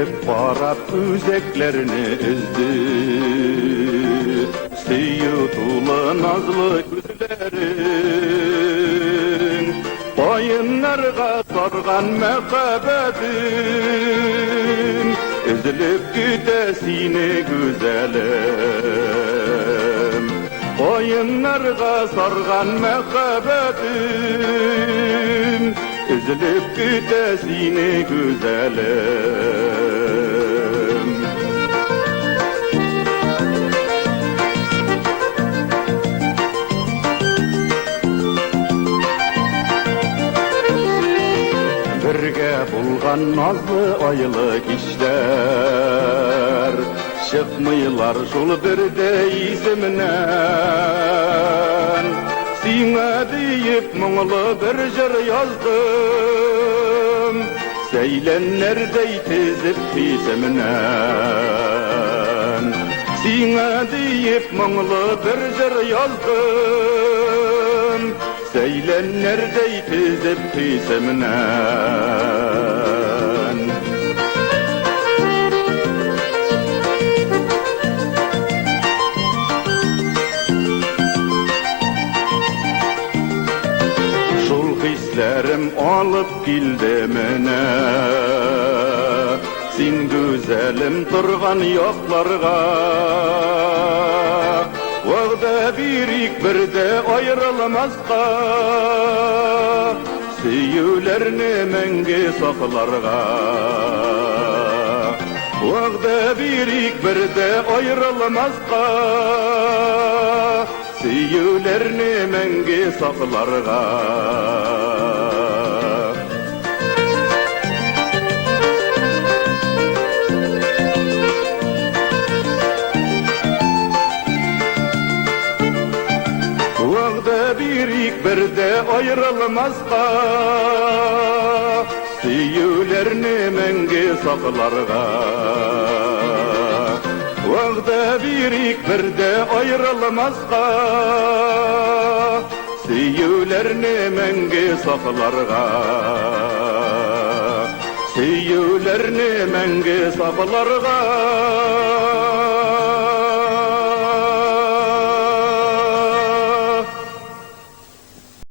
Yetip barap üzeklerini ezdi, Seyitulu nazlı güzlerin, Bayınlarga sargan mehabetin, Ezilip gidesini güzelim. Bayınlarga sargan mehabetin, Ezilip gidesini güzelim. Birge bulgan nazlı aylık işler, Çıkmıylar şol birde izimden. Sine deyip muңlı bir jır yazdım, Seylenlerdey tezip bizimden. Sine deyip muңlı bir jır yazdım, Seylenlerdey tezip bizimden. Hislerim alıp kildi mene, Sin güzelim turgan yoklarga, Vağda birik birde ayrılmazga, Süyülerini menge saklarga. Vağda birik birde ayrılmazga, Süyülerini menge saklarga. Vağda birik birde ayrılmazga, Süyülerini menge saklarga. Vağda birik birde ayrılmazga, Süyülerini menge saklarga. Süyülerini menge saklarga.